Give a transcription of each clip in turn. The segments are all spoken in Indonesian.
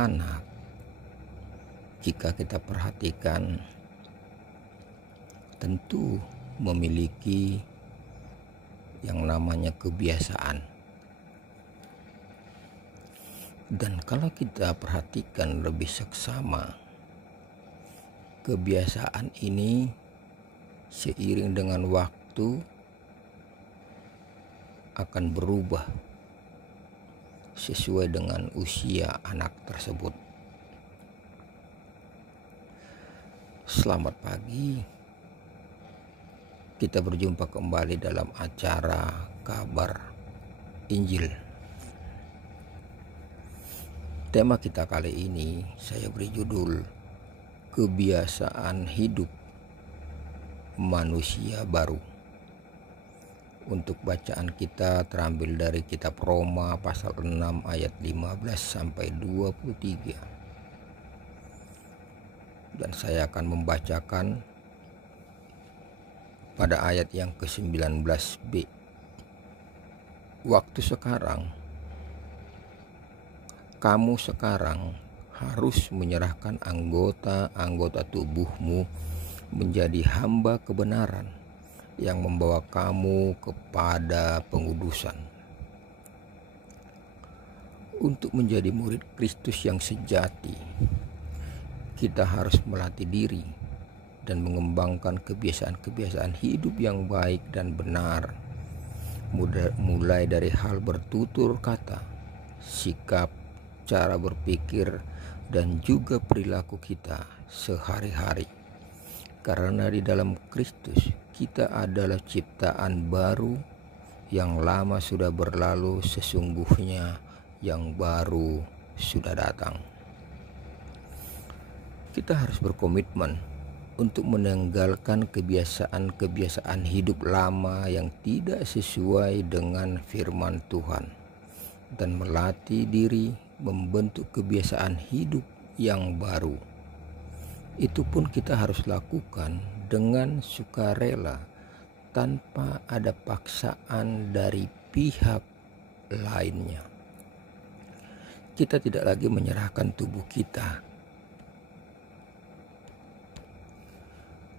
anak, jika kita perhatikan, tentu memiliki yang namanya kebiasaan. Dan kalau kita perhatikan lebih seksama, kebiasaan ini seiring dengan waktu akan berubah sesuai dengan usia anak tersebut. Selamat pagi. Kita berjumpa kembali dalam acara Kabar Injil. Tema kita kali ini saya beri judul Kebiasaan Hidup Manusia Baru. Untuk bacaan kita terambil dari kitab Roma pasal 6 ayat 15 sampai 23. Dan saya akan membacakan pada ayat yang ke-19b. Waktu sekarang, kamu sekarang harus menyerahkan anggota-anggota tubuhmu menjadi hamba kebenaran yang membawa kamu kepada pengudusan. Untuk menjadi murid Kristus yang sejati, kita harus melatih diri dan mengembangkan kebiasaan-kebiasaan hidup yang baik dan benar, mulai dari hal bertutur kata, sikap, cara berpikir, dan juga perilaku kita sehari-hari. Karena di dalam Kristus kita adalah ciptaan baru, yang lama sudah berlalu, sesungguhnya yang baru sudah datang. Kita harus berkomitmen untuk meninggalkan kebiasaan-kebiasaan hidup lama yang tidak sesuai dengan firman Tuhan dan melatih diri membentuk kebiasaan hidup yang baru. Itu pun kita harus lakukan dengan sukarela tanpa ada paksaan dari pihak lainnya. Kita tidak lagi menyerahkan tubuh kita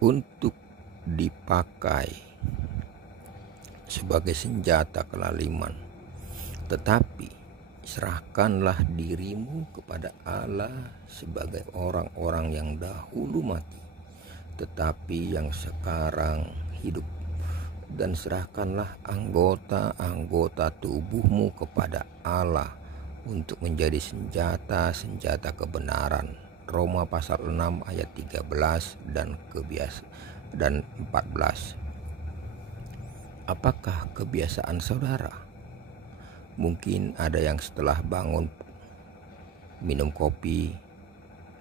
untuk dipakai sebagai senjata kelaliman, tetapi serahkanlah dirimu kepada Allah sebagai orang-orang yang dahulu mati, tetapi yang sekarang hidup. Dan serahkanlah anggota-anggota tubuhmu kepada Allah untuk menjadi senjata-senjata kebenaran. Roma pasal 6 ayat 13 dan 14. Apakah kebiasaan saudara? Mungkin ada yang setelah bangun minum kopi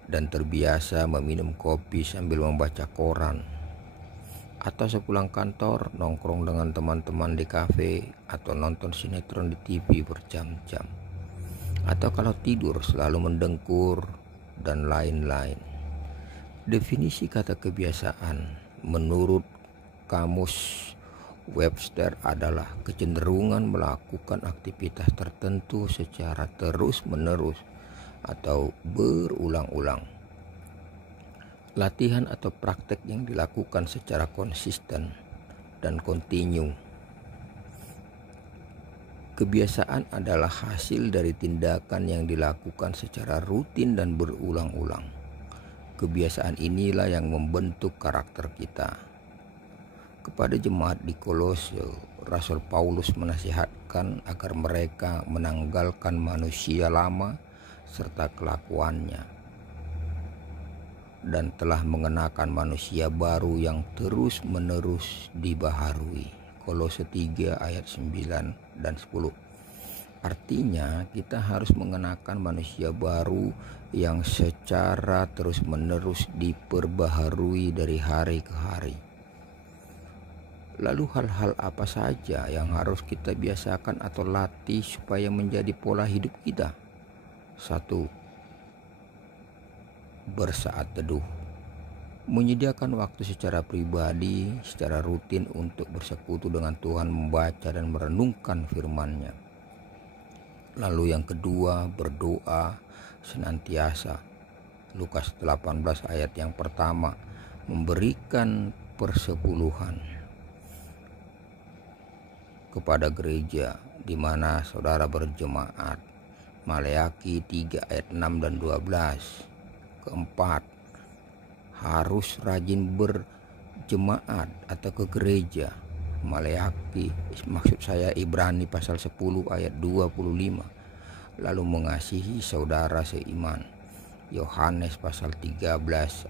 dan terbiasa meminum kopi sambil membaca koran, atau sepulang kantor nongkrong dengan teman-teman di kafe atau nonton sinetron di TV berjam-jam, atau kalau tidur selalu mendengkur dan lain-lain. Definisi kata kebiasaan menurut Kamus Webster adalah kecenderungan melakukan aktivitas tertentu secara terus-menerus atau berulang-ulang. Latihan atau praktek yang dilakukan secara konsisten dan kontinu. Kebiasaan adalah hasil dari tindakan yang dilakukan secara rutin dan berulang-ulang. Kebiasaan inilah yang membentuk karakter kita. Kepada jemaat di Kolose, Rasul Paulus menasihatkan agar mereka menanggalkan manusia lama serta kelakuannya dan telah mengenakan manusia baru yang terus-menerus dibaharui. Kolose 3 ayat 9 dan 10. Artinya kita harus mengenakan manusia baru yang secara terus-menerus diperbaharui dari hari ke hari. Lalu hal-hal apa saja yang harus kita biasakan atau latih supaya menjadi pola hidup kita? 1. Bersaat teduh. Menyediakan waktu secara pribadi, secara rutin untuk bersekutu dengan Tuhan, membaca dan merenungkan firman-Nya. Lalu yang kedua, berdoa senantiasa. Lukas 18 ayat yang pertama memberikan persepuluhan kepada gereja di mana saudara berjemaat. Maleakhi 3 ayat 6 dan 12. Keempat, harus rajin berjemaat atau ke gereja. Maleakhi, maksud saya Ibrani pasal 10 ayat 25. Lalu mengasihi saudara seiman. Yohanes pasal 13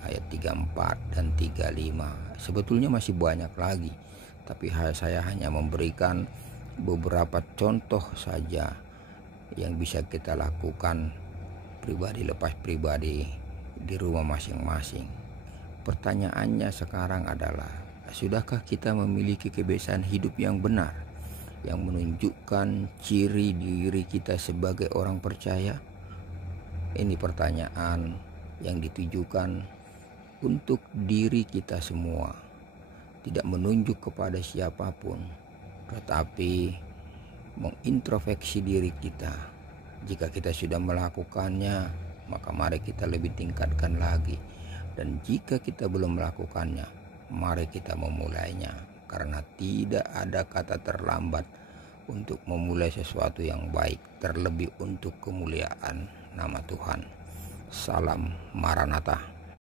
ayat 34 dan 35. Sebetulnya masih banyak lagi, tapi saya hanya memberikan beberapa contoh saja yang bisa kita lakukan pribadi lepas pribadi di rumah masing-masing. Pertanyaannya sekarang adalah, sudahkah kita memiliki kebiasaan hidup yang benar, yang menunjukkan ciri diri kita sebagai orang percaya? Ini pertanyaan yang ditujukan untuk diri kita semua, tidak menunjuk kepada siapapun, tetapi mengintrospeksi diri kita. Jika kita sudah melakukannya, maka mari kita lebih tingkatkan lagi. Dan jika kita belum melakukannya, mari kita memulainya. Karena tidak ada kata terlambat untuk memulai sesuatu yang baik, terlebih untuk kemuliaan nama Tuhan. Salam Maranatha.